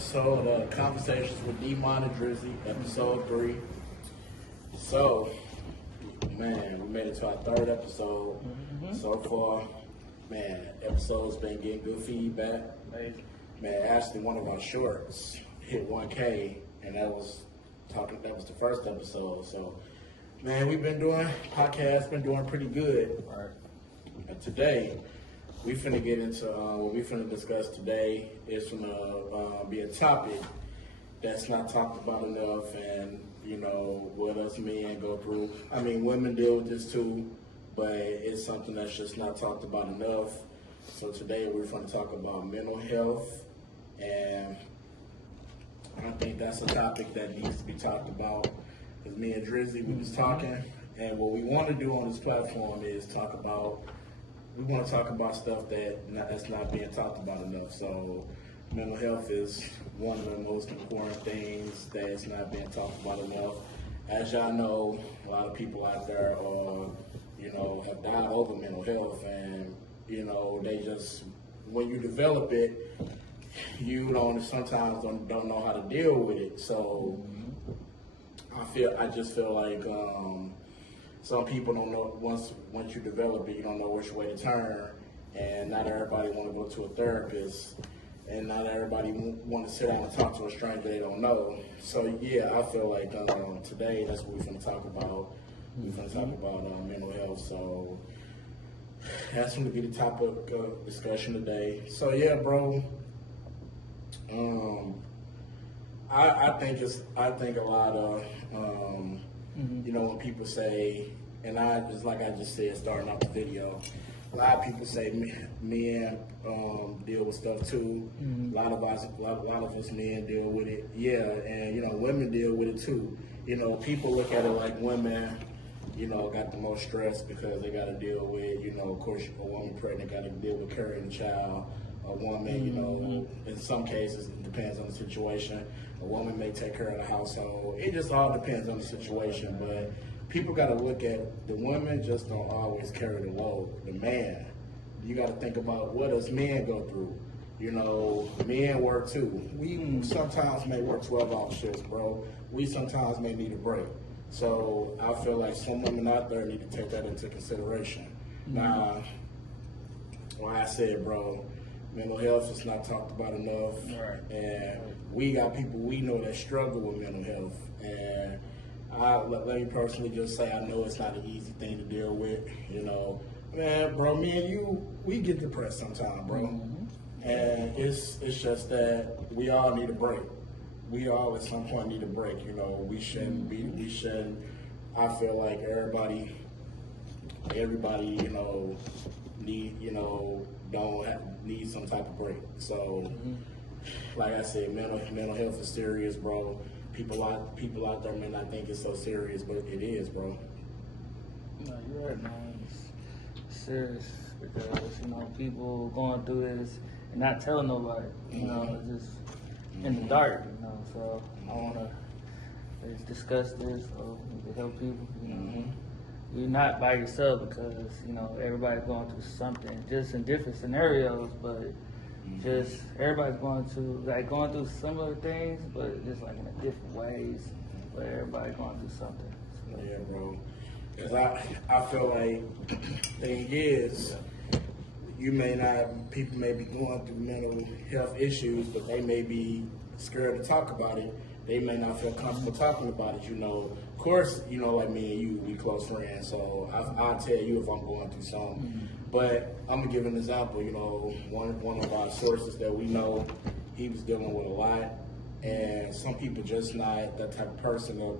episode of Conversations with Dmon Drizzy, episode 3. So, man, we made it to our third episode so far. Man, episode's been getting good feedback. Man, actually, one of our shorts hit 1K, and that was the first episode. So, man, we've been doing podcasts, been doing pretty good. And today, we finna get into what we finna discuss today is finna be a topic that's not talked about enough, and you know what us men go through. I mean, women deal with this too, but it's something that's just not talked about enough. So today we're finna talk about mental health, and I think that's a topic that needs to be talked about. Because me and Drizzy, we was talking, and what we want to do on this platform is we want to talk about stuff that's not being talked about enough. So mental health is one of the most important things that's not being talked about enough. As y'all know, a lot of people out there have died over mental health, and they just, when you develop it, you sometimes don't know how to deal with it. So I just feel like some people don't know, once you develop it, you don't know which way to turn, and not everybody want to go to a therapist, and not everybody want to sit down and talk to a stranger they don't know. So yeah, I feel like today that's what we're going to talk about. We're going to talk about mental health. So that's going to be the topic of discussion today. So yeah, bro. I think a lot of when people say, and just like I just said starting off the video, a lot of people say men deal with stuff too. A lot of us men deal with it. Yeah, and women deal with it too. People look at it like women, got the most stress because they got to deal with, of course, a woman pregnant got to deal with carrying a child. A woman, in some cases, it depends on the situation. A woman may take care of the household. It just all depends on the situation. But people got to look at the women just don't always carry the load. The man, you got to think about what does men go through. Men work too. We sometimes may work 12-hour shifts, bro. We sometimes may need a break. So I feel like some women out there need to take that into consideration. Now, like I said, bro, mental health is not talked about enough, and we got people we know that struggle with mental health. And let me personally just say, I know it's not an easy thing to deal with. Man, bro, me and you, we get depressed sometimes, bro. And it's just that we all need a break. We all at some point need a break. We shouldn't. I feel like everybody, need some type of break. So, like I said, mental health is serious, bro. People out there may not think it's so serious, but it is, bro. No, you're right, man. It's serious because people going through this and not telling nobody. It's just in the dark. So I want to discuss this so we can help people. You're not by yourself because, everybody's going through something, just in different scenarios, but just everybody's going through similar things, but just like in a different ways, but everybody's going through something. So. Yeah, bro. Because I feel like thing is, people may be going through mental health issues, but they may be scared to talk about it. They may not feel comfortable talking about it, Of course, like me and you, we close friends, so I'll tell you if I'm going through something. But I'm gonna give an example. One of our sources that we know, he was dealing with a lot, and some people just not that type of person that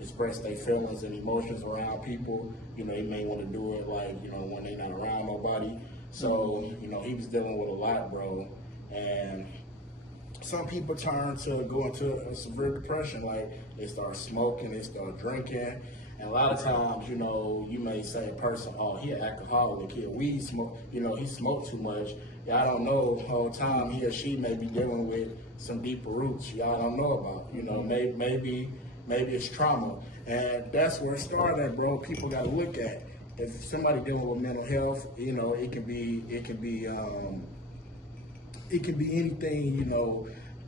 express their feelings and emotions around people. They may want to do it like when they not around nobody. So he was dealing with a lot, bro, and some people turn to go into a severe depression, like they start smoking, they start drinking, and a lot of times, you may say a person, oh, he an alcoholic, he a weed smoke, he smoked too much. Y'all don't know the whole time he or she may be dealing with some deeper roots y'all don't know about. Maybe it's trauma, and that's where it started, bro. People got to look at if somebody dealing with mental health, it can be anything,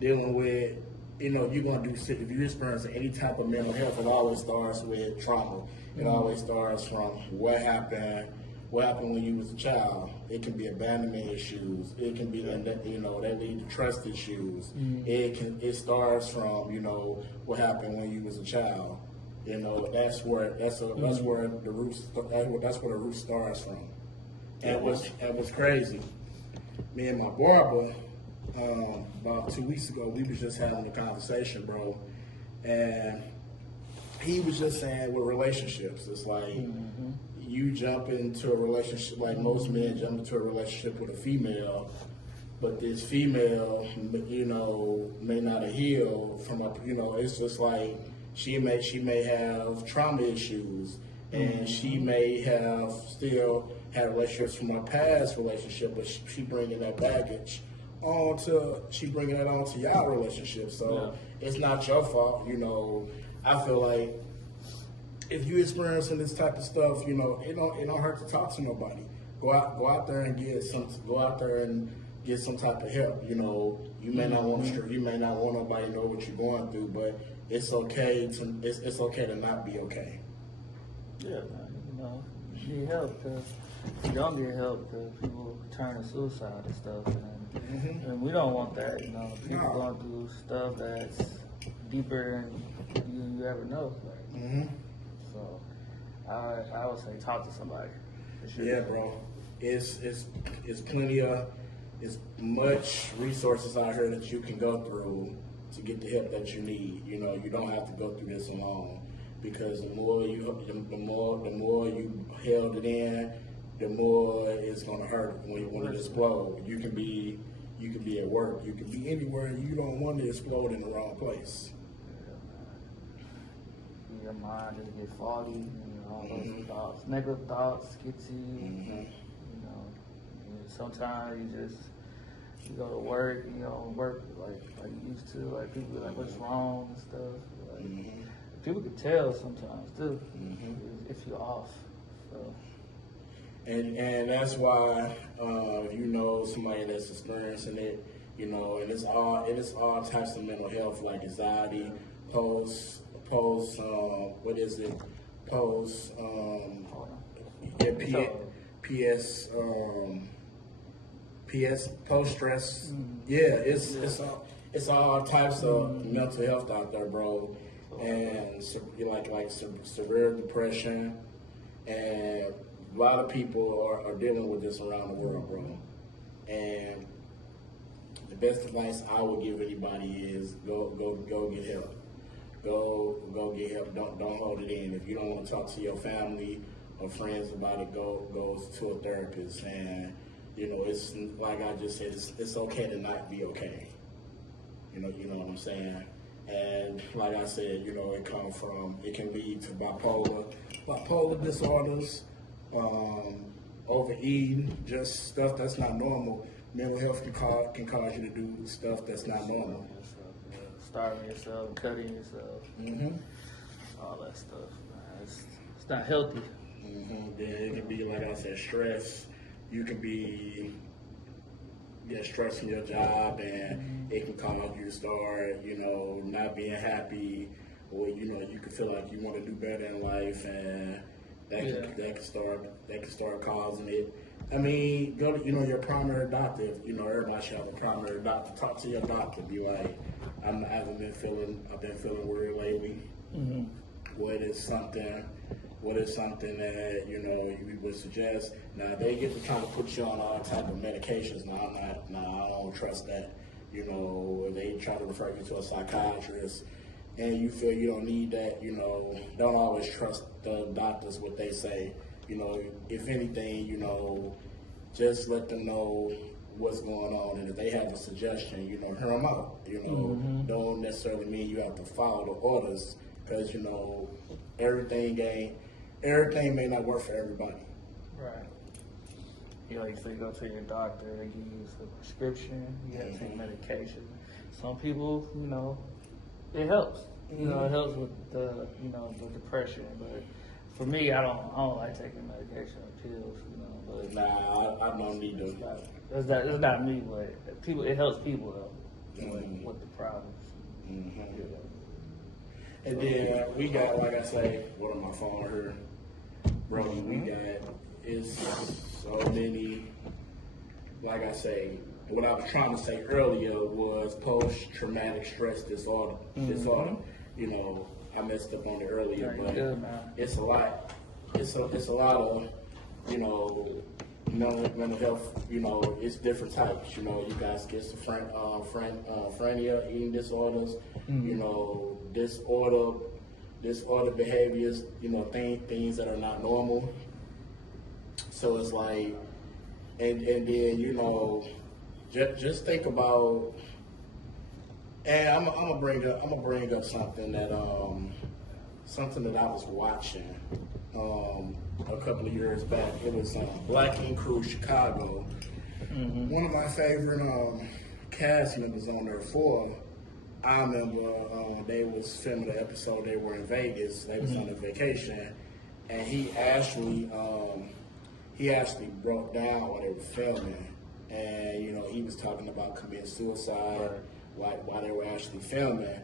dealing with, you're going to do, if you're experiencing any type of mental health, it always starts with trauma. It always starts from what happened when you was a child. It can be abandonment issues. It can be that lead to trust issues. It starts from what happened when you was a child. That's where the root starts from. And what's crazy, me and my barber, about 2 weeks ago, we was just having a conversation, bro, and he was just saying with relationships, it's like you jump into a relationship, like most men jump into a relationship with a female, but this female, may not have healed from it's just like she may have trauma issues, and she may have still had relationships from her past relationship, but she bringing that baggage bringing that onto y'all relationship. So it's not your fault. I feel like if you experiencing this type of stuff, it don't hurt to talk to nobody. Go out there and get some type of help. You may not want nobody to know what you're going through, but it's okay to not be okay. Yeah, man, you need help, because you don't get help because people turn to suicide and stuff, and we don't want that. People going through stuff that's deeper than you ever know. So I would say talk to somebody. Sure. Yeah, bro. It's much resources out here that you can go through to get the help that you need. You don't have to go through this alone, because the more you held it in, the more it's gonna hurt when it explodes. You can be at work, you can be anywhere, and you don't want to explode in the wrong place. Your mind just get foggy, all those thoughts, negative thoughts get to you. Sometimes you go to work, work like you used to, like people be like, what's wrong and stuff. People can tell sometimes too if you're off. So. And that's why somebody that's experiencing it, and it's all types of mental health, like anxiety, post stress. It's all types of mental health out there, bro, and like severe depression, and a lot of people are dealing with this around the world, bro. And the best advice I would give anybody is go get help. Go get help. Don't hold it in. If you don't want to talk to your family or friends about it, go to a therapist. And it's like I just said, it's okay to not be okay. You know what I'm saying? And like I said, it can lead to bipolar disorders, overeating, just stuff that's not normal. Mental health can cause you to do stuff that's not normal. Starving yourself, cutting yourself, all that stuff. Man. It's not healthy. Yeah, it can be, like I said, stress. You can get stressed from your job, and it can cause you to start, not being happy, or you can feel like you want to do better in life, and that can start causing it. I mean, go to your primary doctor. Everybody should have a primary doctor. Talk to your doctor. Be like, I've been feeling weird lately. What is something that you would suggest? Now they get to try to put you on all type of medications. I don't trust that. They try to refer you to a psychiatrist, and you feel you don't need that. Don't always trust the doctors what they say. If anything, just let them know what's going on, and if they have a suggestion, hear them out. Don't necessarily mean you have to follow the orders, because everything may not work for everybody. Right. You say you go to your doctor, they give you a prescription, you have to take medication. Some people, it helps. It helps with the depression, the for me, I don't like taking medication or pills, But nah, I don't need to. It's not me, but it helps people though. what the problems. And then we got, like I say, what on my phone here, bro, we got, it's so many, like I say, what I was trying to say earlier was post-traumatic stress disorder. You know, I messed up on it earlier, but it's a lot. It's a lot of, you know, mental health. You know, it's different types. You know, you got schizophrenia, eating disorders. You know, disorder behaviors. You know, things that are not normal. So it's like, and then you know. Just think about, and I'm gonna bring up something that I was watching a couple of years back. It was Black Ink Crew Chicago. One of my favorite cast members on there. I remember they was filming the episode. They were in Vegas. They was on a vacation, and he actually broke down while they were filming. And, you know, he was talking about committing suicide while they were actually filming.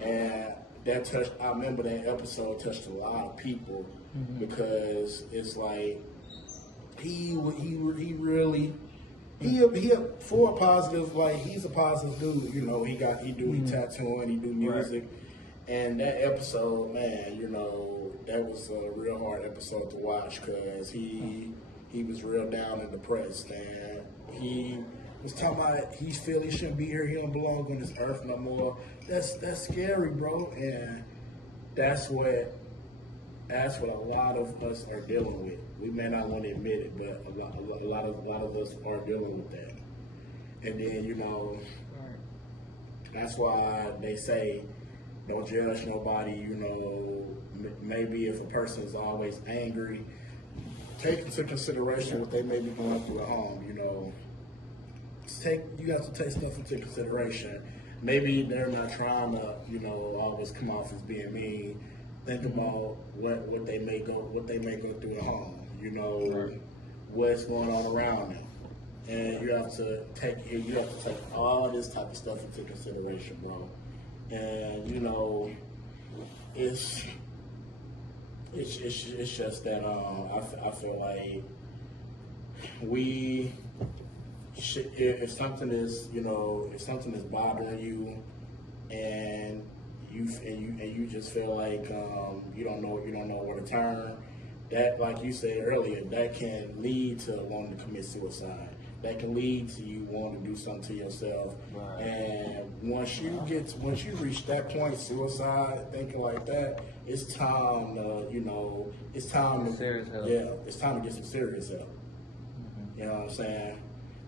And I remember that episode touched a lot of people because it's like, he for a positive, like, he's a positive dude, you know, he tattooing, he do music. And that episode, man, you know, that was a real hard episode to watch because he was real down and depressed, and he was talking about he feel he shouldn't be here, he don't belong on this earth no more. That's scary, bro, and that's what a lot of us are dealing with. We may not want to admit it, but a lot of us are dealing with that. And then, you know, that's why they say don't judge nobody. You know, maybe if a person is always angry, take into consideration what they may be going through at home. You know, you have to take stuff into consideration. Maybe they're not trying to, you know, always come off as being mean. Think about what they may go through at home. You know, what's going on around them, and you have to take all this type of stuff into consideration, bro. And you know, it's just that I feel like we should, if something is bothering you, and you just feel like you don't know where to turn, that, like you said earlier, that can lead to wanting to commit suicide. That can lead to you wanting to do something to yourself. Right. And once you reach that point, suicide, thinking like that, it's time to, it's time to get some serious help. You know what I'm saying?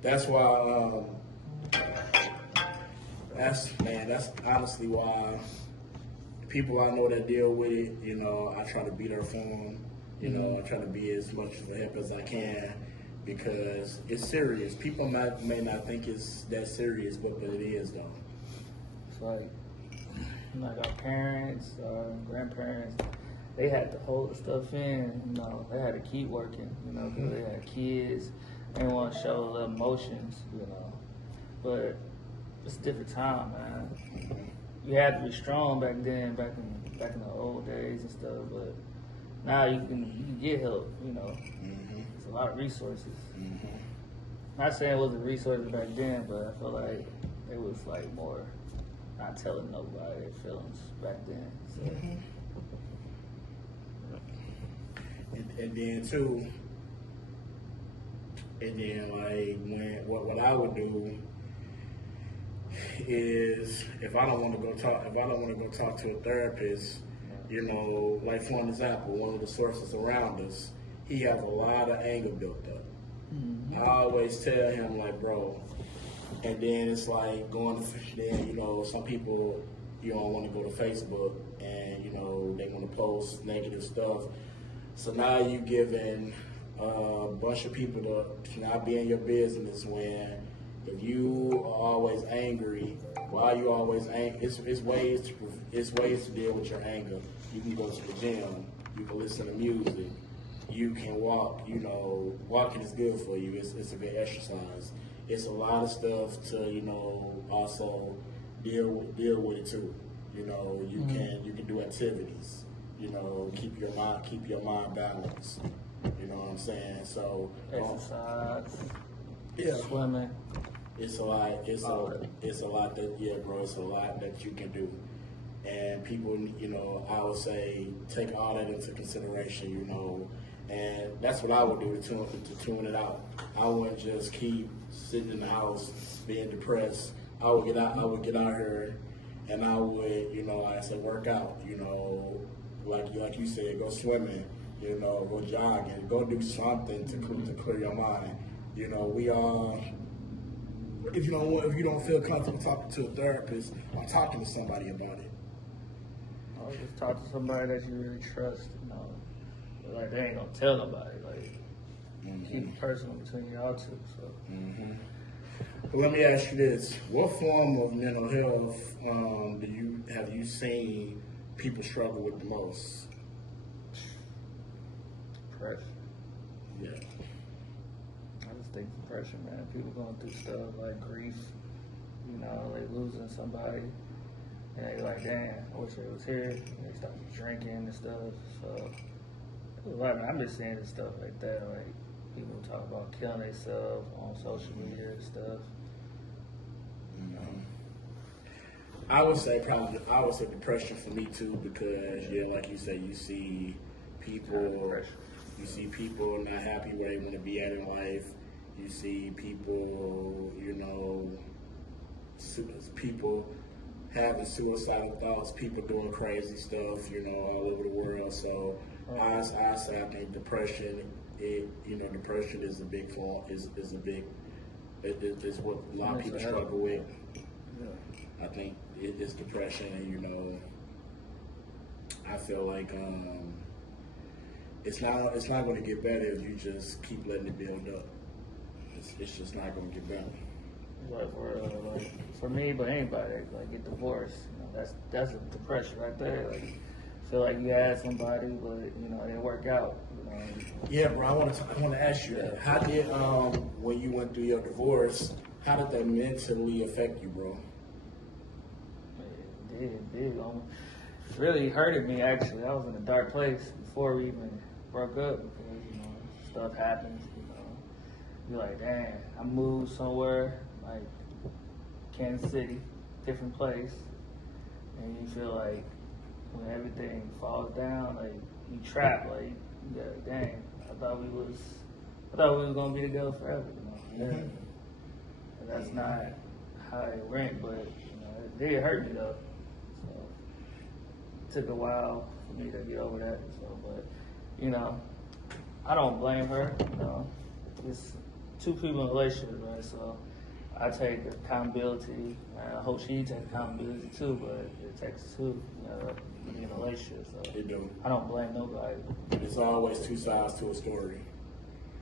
That's why, that's honestly why people I know that deal with it, I try to be there for them. I try to be as much of a help as I can, because it's serious. People may not think it's that serious, but it is, though. It's like our parents, our grandparents, they had to hold the stuff in. They had to keep working. Because they had kids. They didn't want to show the emotions. But it's a different time, man. You had to be strong back then, back in the old days and stuff. But now you can get help. It's a lot of resources. Not saying it wasn't resources back then, but I feel like it was like more not telling nobody their feelings back then. So. And then like what I would do is, if I don't want to go talk to a therapist, like for an example, one of the sources around us, he has a lot of anger built up. I always tell him, like, bro, and then it's like some people, don't want to go to Facebook, and, they want to post negative stuff. So now you giving a bunch of people to not be in your business when, if you are always angry, why are you always angry? It's ways to deal with your anger. You can go to the gym, you can listen to music, you can walk. Walking is good for you. It's a good exercise. it's a lot of stuff to, you know, also deal with it too. You know, you can do activities. You know, keep your mind balanced. You know what I'm saying? So Exercise, yeah, swimming. it's a lot. It's a lot that, yeah, bro. It's a lot that you can do, and people, you know, I would say take all that into consideration. You know, and that's what I would do to tune it out. I wouldn't just keep sitting in the house being depressed. I would get out. I would get out here, and I would, you know, like I said, work out. You know, like you said, go swimming. You know, go jogging. Go do something to clear your mind. You know, we all. If you don't feel comfortable talking to a therapist or talking to somebody about it. Or just talk to somebody that you really trust. You know, like they ain't gonna tell nobody. Like keep it personal between y'all two. So. But let me ask you this: what form of mental health have you seen people struggle with the most? Depression. Yeah. I just think depression, man. People going through stuff like grief. You know, they losing somebody, and they like, damn, I wish they was here. And they start drinking and stuff. So, I'm just seeing this stuff like that. Like people talk about killing themselves on social media and stuff. I would say depression for me too, because like you said, you see people not happy where they want to be at in life. You see people, you know, people having suicidal thoughts, people doing crazy stuff, you know, all over the world. So I think depression, depression is a big form, is what a lot of people struggle with. I think it's depression, and, you know, I feel like it's not going to get better if you just keep letting it build up. It's just not going to get better. Like for me, but anybody, like get divorced, you know, that's a depression right there. Like feel like you had somebody, but you know it didn't work out. You know. Yeah, bro. I want to ask you, how did when you went through your divorce, how did that mentally affect you, bro? It did. It really hurted me, actually. I was in a dark place before we even broke up because, you know, stuff happens, you know. You're like, dang, I moved somewhere, like Kansas City, different place, and you feel like when everything falls down, like you trapped, like, you like, dang, I thought we was gonna be together forever, you know. And that's not how it went, but you know, it did hurt me though. So it took a while for me to get over that. So, but you know, I don't blame her. You know, it's two people in a relationship, right? So I take accountability. And I hope she takes accountability too. But it takes two, you know, to be in a relationship. So It do. I don't blame nobody. There's always two sides to a story.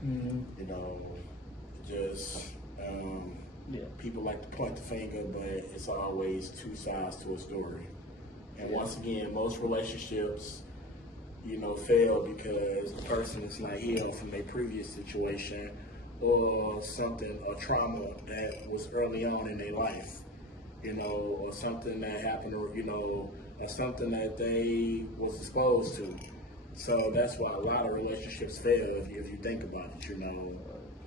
Mm-hmm. You know, just people like to point the finger, but it's always two sides to a story. And once again, most relationships, you know, fail because the person is not healed from their previous situation or something, a trauma that was early on in their life, you know, or something that happened, or, you know, or something that they was exposed to. So that's why a lot of relationships fail if you think about it, you know.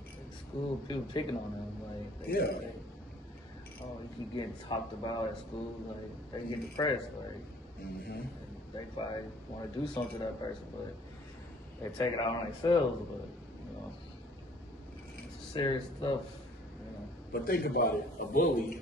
At school, people picking on them, like, oh, you keep getting talked about at school, like, they get depressed, like, and they probably want to do something to that person, but they take it out on themselves, but, you know, it's serious stuff, you know. But think about it, a bully,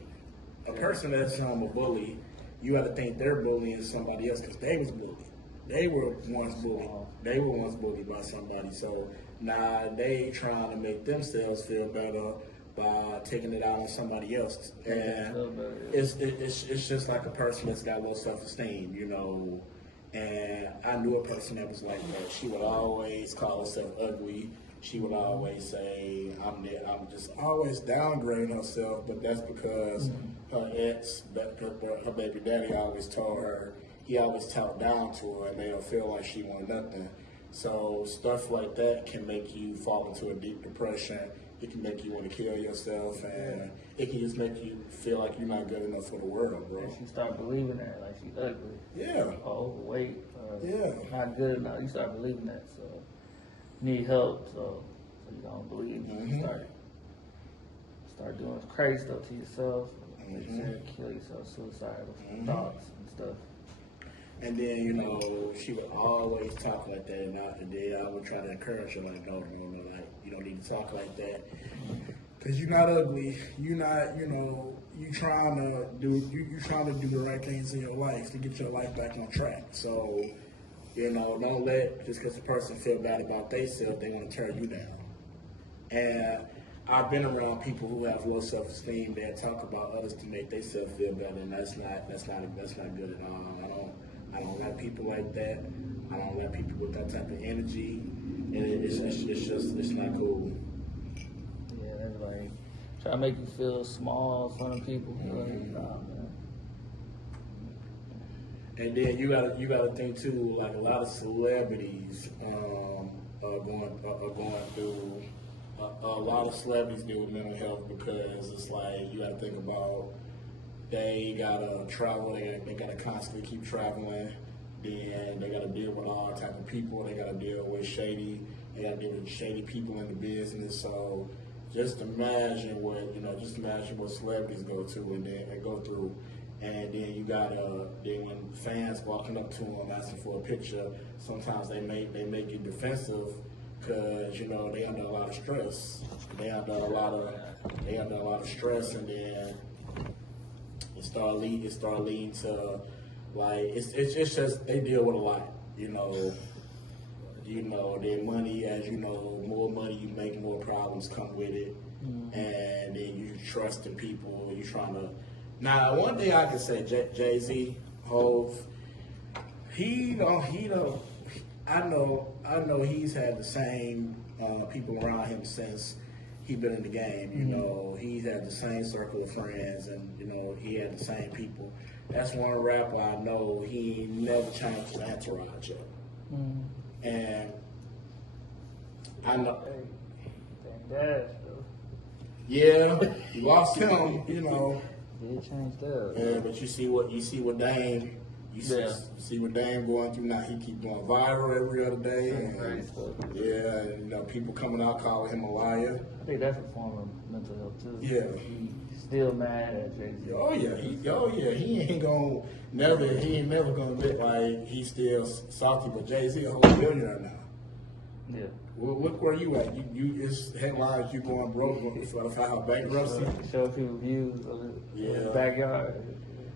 a person that's a bully, you got to think they're bullying somebody else because they was bullied. They were once bullied. They were once bullied by somebody. So now they trying to make themselves feel better by taking it out on somebody else. And it's just like a person that's got low self-esteem, you know. And I knew a person that was like that. She would always call herself ugly. She would always say, I'm just always downgrading herself, but that's because her ex, her baby daddy always told her, he always talked down to her and made her feel like she wanted nothing. So stuff like that can make you fall into a deep depression it can make you want to kill yourself, and it can just make you feel like you're not good enough for the world, bro. And she start believing that, like she ugly, Yeah. or overweight, or Yeah. not good enough. You start believing that, so you need help. So you don't believe. You start doing crazy stuff to yourself. Like you said, kill yourself, suicidal thoughts and stuff. And then, you know, she would always talk like that, and then I would try to encourage her, like, no, like, you don't need to talk like that. Because you're not ugly. You're not, you know, you're trying to do the right things in your life to get your life back on track. So, you know, don't let, just because a person feel bad about themselves, they want to tear you down. And I've been around people who have low self-esteem that talk about others to make themselves feel better, and that's not good at all. I don't like people like that. I don't like people with that type of energy, and it's not cool. Yeah, that's like try to make you feel small in front of people. Nah, man. And then you gotta think too. Like a lot of celebrities are going through. A lot of celebrities deal with mental health because it's like you gotta think about. They gotta travel. They gotta constantly keep traveling. Then they gotta deal with all type of people. They gotta deal with shady. They gotta deal with shady people in the business. So just imagine what celebrities go through. And then you gotta. Then when fans walking up to them asking for a picture, sometimes they make you defensive because you know they under a lot of stress. They under a lot of stress, and then. It start leading to like it's just they deal with a lot, you know, their money, as you know, more money you make, more problems come with it, and then you trust in people, you trying to. Now, one thing I can say, Jay-Z, Hov, I know he's had the same people around him since. He been in the game, you know. He had the same circle of friends, and you know he had the same people. That's one rapper I know. He never changed his entourage yet, and I know. Dash, though. Yeah, you lost him, you know. Did change that. Yeah, but you see what Dame. See what Dame going through now. He keep going viral every other day. And, yeah, and, you know, people coming out calling him a liar. I think that's a form of mental health too. Yeah. He's still mad at Jay-Z. Oh yeah. He ain't never gonna look like he's still salty, but Jay-Z a whole billionaire now. Yeah. Well, look where you at. You it's headlines. You going broke for the file bankruptcy. Show people views of the backyard.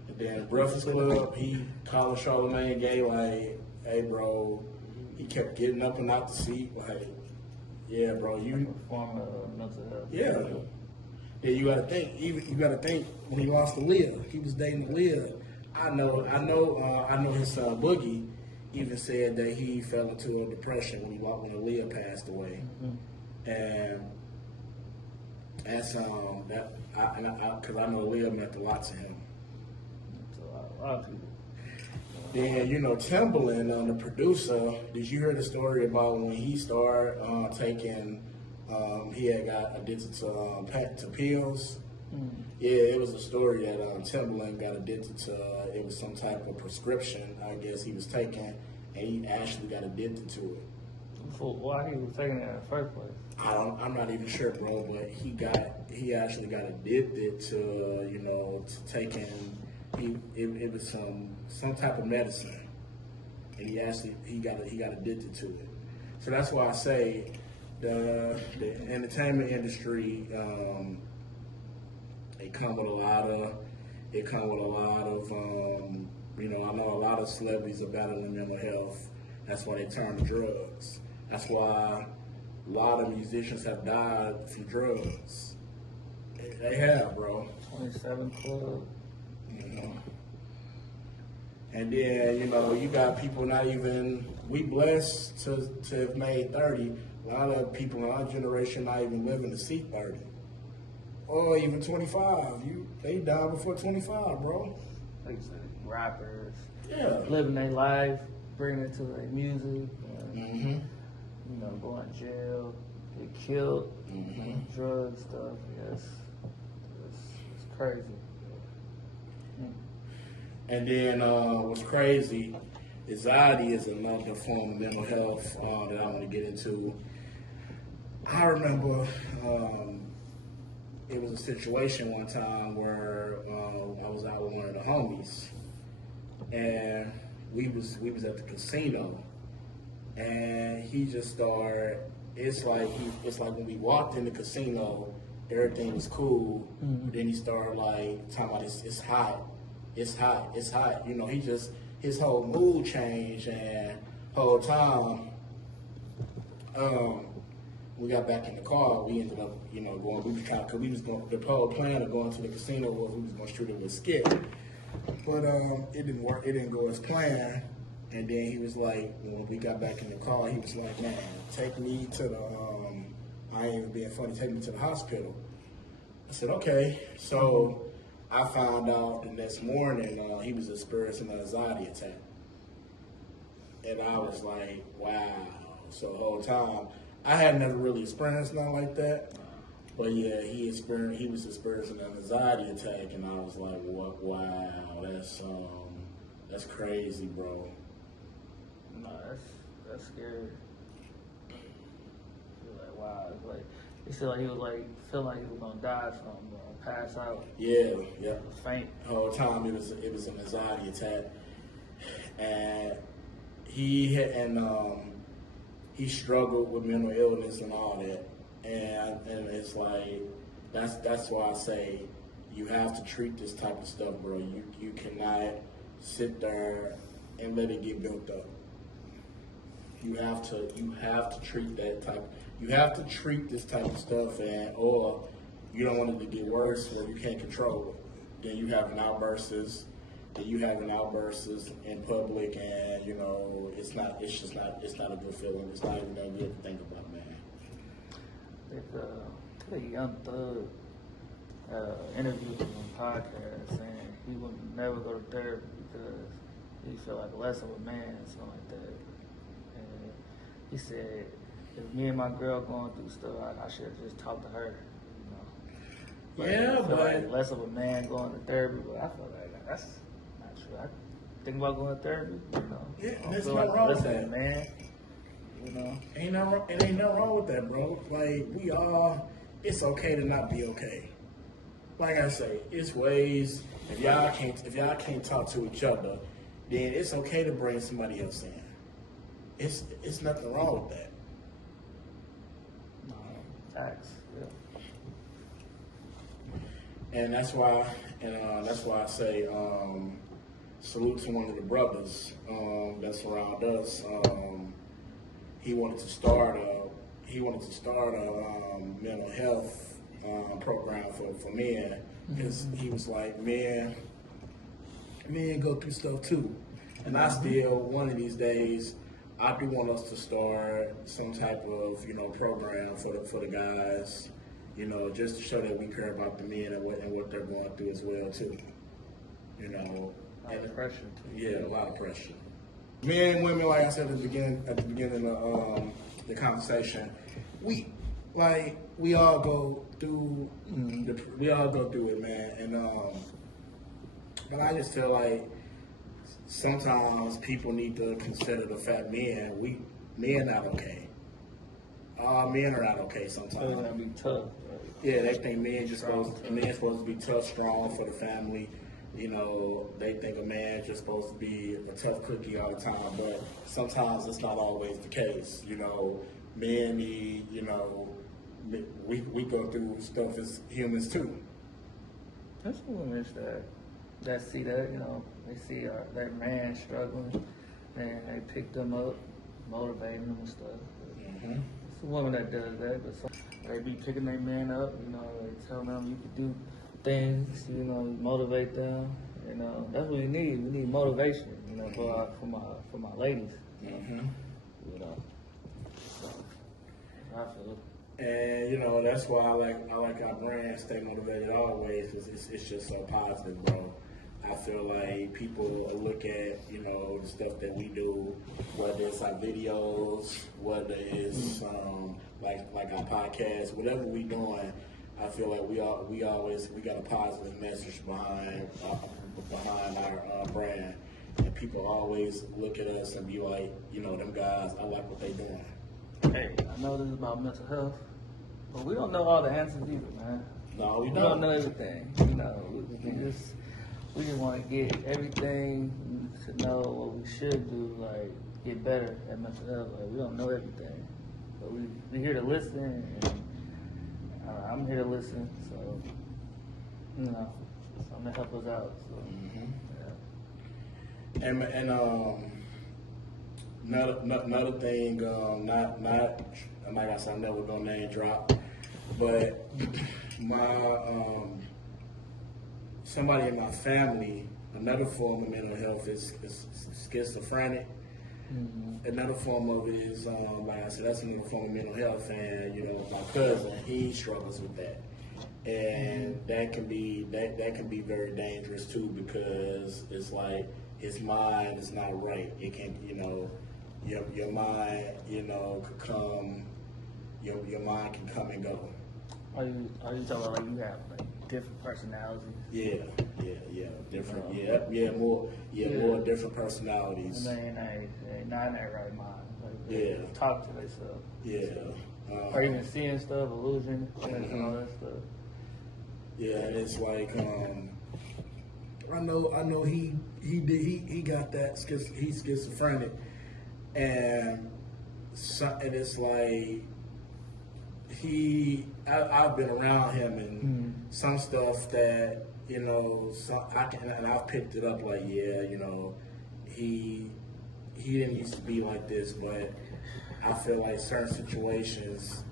And then Breakfast Club, he called Charlamagne Gay like, "Hey, bro," he kept getting up and out the seat like, "Yeah, bro, you." Form of mental health. Yeah. Then you gotta think when he lost to Leah, he was dating Leah. I know his son Boogie even said that he fell into a depression when Aaliyah passed away, and that's because I know Aaliyah meant a lot to him. A lot of people. Then Timbaland, the producer. Did you hear the story about when he started taking? He had got addicted to pills. Yeah, it was a story that Timbaland got addicted to. It was some type of prescription, I guess he was taking, and he actually got addicted to it. Why he was taking it in the first place? I'm not even sure, bro. But he actually got addicted to to taking. It was some type of medicine, and he got addicted to it. So that's why I say the entertainment industry. It come with a lot of, I know a lot of celebrities are battling mental health. That's why they turn to drugs. That's why a lot of musicians have died from drugs. They have, bro. 27 Club. And then, you got people we blessed to have made 30. A lot of people in our generation not even living to see 30. Or even 25. They died before 25, bro. Like you said, rappers. Yeah. Living their life, bringing it to their music. Going to jail. get killed, drugs, stuff. Yes, it's crazy. And then what's crazy, anxiety is another form of mental health that I want to get into. I remember it was a situation one time where I was out with one of the homies, and we was at the casino, and he just started. It's like when we walked in the casino, everything was cool. Then he started like talking about it's hot. It's hot, it's hot. You know, his whole mood changed, and whole time, we got back in the car, we ended up, going, the whole plan of going to the casino was we was going to shoot it with Skip. But it didn't work, it didn't go as planned. And then he was like, when we got back in the car, he was like, man, take me to the, I ain't even being funny, take me to the hospital. I said, okay. So I found out the next morning he was experiencing an anxiety attack. And I was like, wow. So the whole time, I had never really experienced nothing like that. But yeah, he was experiencing an anxiety attack, and I was like, what? Wow, that's crazy, bro. No, that's scary. Feel like wow, it's like he said like he was like feel like he was gonna die from pass out. Yeah. Faint. The whole time it was an anxiety attack, and he struggled with mental illness and all that, and it's like that's why I say you have to treat this type of stuff, bro. You cannot sit there and let it get built up. You have to treat that type. You have to treat this type of stuff, or you don't want it to get worse where you can't control it. Then you have an outbursts in public, and it's not a good feeling. It's not even good to think about, man. There's a Young Thug interview on a podcast saying he would never go to therapy because he felt like less of a man, something like that. And he said, if me and my girl going through stuff, I should have just talked to her. Yeah, but like less of a man going to therapy, but I feel like that's not true. I think about going to therapy, Yeah, I there's feel nothing like wrong with less of that. a man, Ain't nothing wrong with that, bro. Like it's okay to not be okay. Like I say, it's ways. If y'all can't talk to each other, then it's okay to bring somebody else in. It's nothing wrong with that. No, facts, yeah. And that's why I say salute to one of the brothers that's around us. He wanted to start a mental health program for men, because he was like, men go through stuff too. And I still, one of these days, I do want us to start some type of program for the guys, just to show that we care about the men and what they're going through as well too. A lot of pressure too. Yeah, a lot of pressure. Men and women, like I said at the beginning of the conversation, we all go through it, man. And but I just feel like sometimes people need to consider the fact men not okay. Men are not okay sometimes. It's gonna be tough. Right? Yeah, they think men supposed to be tough, strong for the family. They think a man just supposed to be a tough cookie all the time, but sometimes it's not always the case. Men need, we go through stuff as humans too. There's some women that see that, they see that man struggling, and they pick them up, motivating them and stuff. It's a woman that does that, but they be picking their man up, they tell them you can do things, motivate them. That's what we need. We need motivation, for my ladies. So I feel. And that's why I like our brand Stay Motivated Always, because it's just so positive, bro. I feel like people look at the stuff that we do whether it's our videos, whether it's like our podcast, whatever we doing, I feel like we got a positive message behind our brand, and people always look at us and be like, them guys, I like what they doing. Hey, I know this is about mental health, but we don't know all the answers either, man. No, we don't know everything. We just want to get everything to know what we should do, like get better at mental health. Like, we don't know everything, but we're here to listen, and I'm here to listen. So, something to help us out. So, yeah. And another thing, not like I said, I'm never gonna name drop, but somebody in my family, another form of mental health is schizophrenic. Another form of it is, like I said, that's another form of mental health, and my cousin, he struggles with that, and that can be very dangerous too, because it's like his mind is not right. It can, your mind, could come, your mind can come and go. Are you talking about like you have like different personalities? Yeah, different, more different personalities. And they not in that right mind. Like they talk to themselves. Yeah. Or even seeing stuff, illusion, and all that stuff. Yeah, and it's like I know he got that. He's schizophrenic, and it's like I've been around him, and some stuff that I've picked it up. Like, he didn't used to be like this, but I feel like certain situations,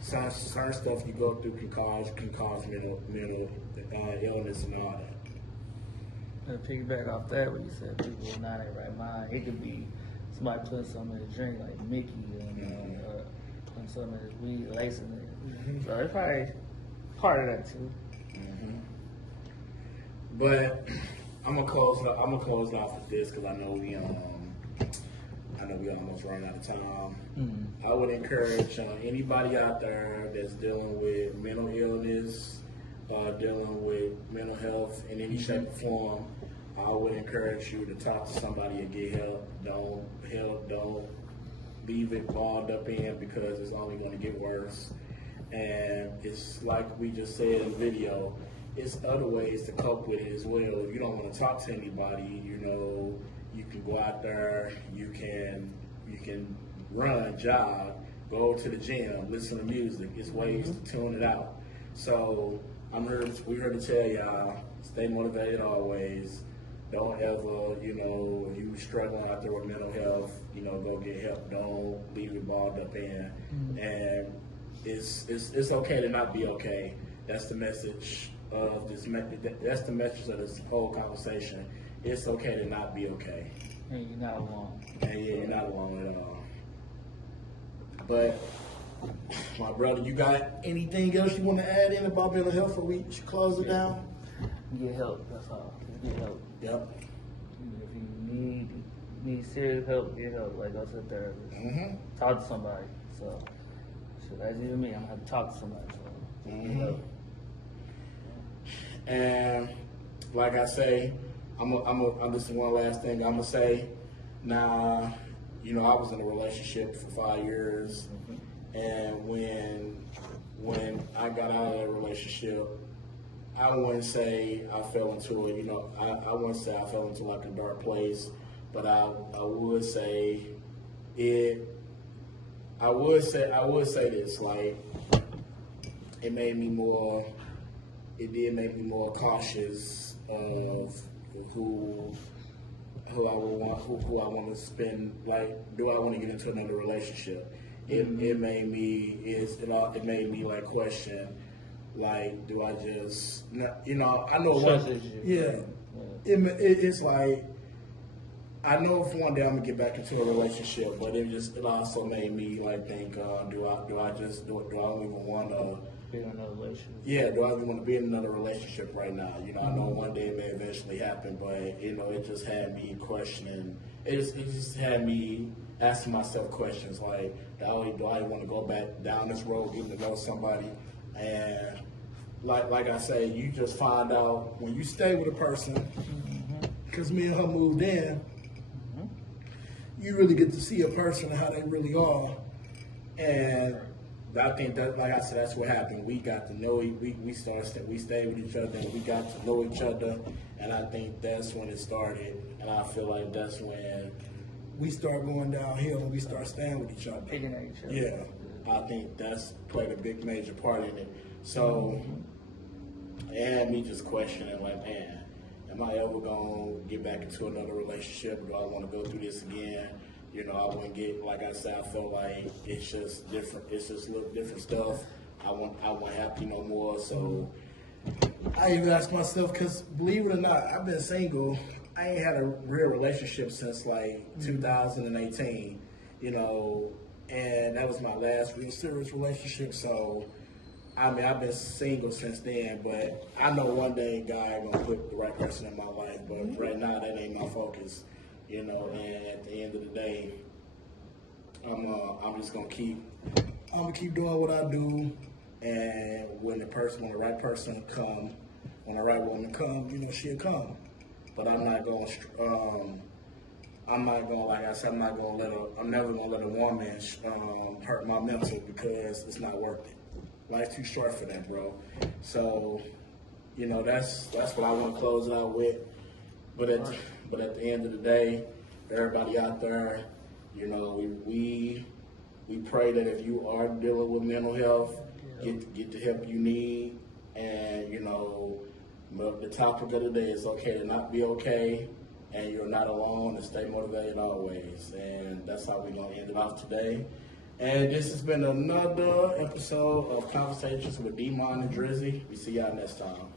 certain stuff you go through can cause mental illness and all that. And to piggyback off that, what you said, people are not in their right mind. It could be somebody putting something in the drink, like Mickey, and putting something in his weed, lacing it. So it's probably part of that too. But I'm gonna close it off with this, because I know we almost run out of time. I would encourage anybody out there that's dealing with mental illness, dealing with mental health in any shape or form, I would encourage you to talk to somebody and get help. Don't leave it balled up in, because it's only going to get worse. And it's like we just said in the video, it's other ways to cope with it as well. If you don't want to talk to anybody, you can go out there, you can run, jog, go to the gym, listen to music. It's ways to tune it out. So we're here to tell y'all, stay motivated always. Don't ever, if you struggling out there with mental health, go get help. Don't leave it balled up in. And it's okay to not be okay. That's the message of this. That's the message of this whole conversation. It's okay to not be okay. And you're not alone. And you're not alone at all. But my brother, you got anything else you want to add in about mental health, or we should close it down? Get help. That's all. Just get help. Yep. If you need serious help, get help. Like, go to a therapist. Talk to somebody. So, that's even me. I'm gonna have to talk to somebody. So, get help. And like I say, I'm just one last thing I'm gonna say. Now, I was in a relationship for 5 years, and when I got out of that relationship, I wouldn't say I fell into it. I wouldn't say I fell into like a dark place, but I would say it. I would say this, like, it made me more. It did make me more cautious of who I want to spend. Like, do I want to get into another relationship? It made me like question, like, do I just, I know one. It's like, I know if one day I'm gonna get back into a relationship, but it also made me like think, do I even want to be in another relationship? Yeah, do I even want to be in another relationship right now? I know one day it may eventually happen, but it just had me questioning. It just had me asking myself questions like, do I want to go back down this road, getting to know somebody? And like I say, you just find out when you stay with a person, because me and her moved in, you really get to see a person and how they really are. And I think that, like I said, that's what happened. We got to know, we stayed with each other, and we got to know each other, and I think that's when it started. And I feel like that's when we start going downhill and we start staying with each other. Picking at each other. Yeah, I think that's played a big major part in it. So, and me just questioning, like, man, am I ever gonna get back into another relationship? Do I want to go through this again? You know, I wouldn't get, like I said, I felt like it's just different. It's just a little different stuff. I wasn't happy no more. So I even asked myself, because believe it or not, I've been single. I ain't had a real relationship since like 2018, you know, and that was my last real serious relationship. So, I mean, I've been single since then, but I know one day God gonna put the right person in my life. But right now, that ain't my focus. You know, and at the end of the day, I'm just gonna keep doing what I do, and when the right person come, when the right woman come, you know, she'll come. But I'm not going, like I said, I'm never gonna let a woman hurt my mental, because it's not worth it. Life's too short for that, bro. So, you know, that's what I want to close it out with. But at the end of the day, everybody out there, you know, we pray that if you are dealing with mental health, get the help you need. And, you know, the topic of the day is okay to not be okay, and you're not alone, and stay motivated always. And that's how we're going to end it off today. And this has been another episode of Conversations with Dmon and Drizzy. We see y'all next time.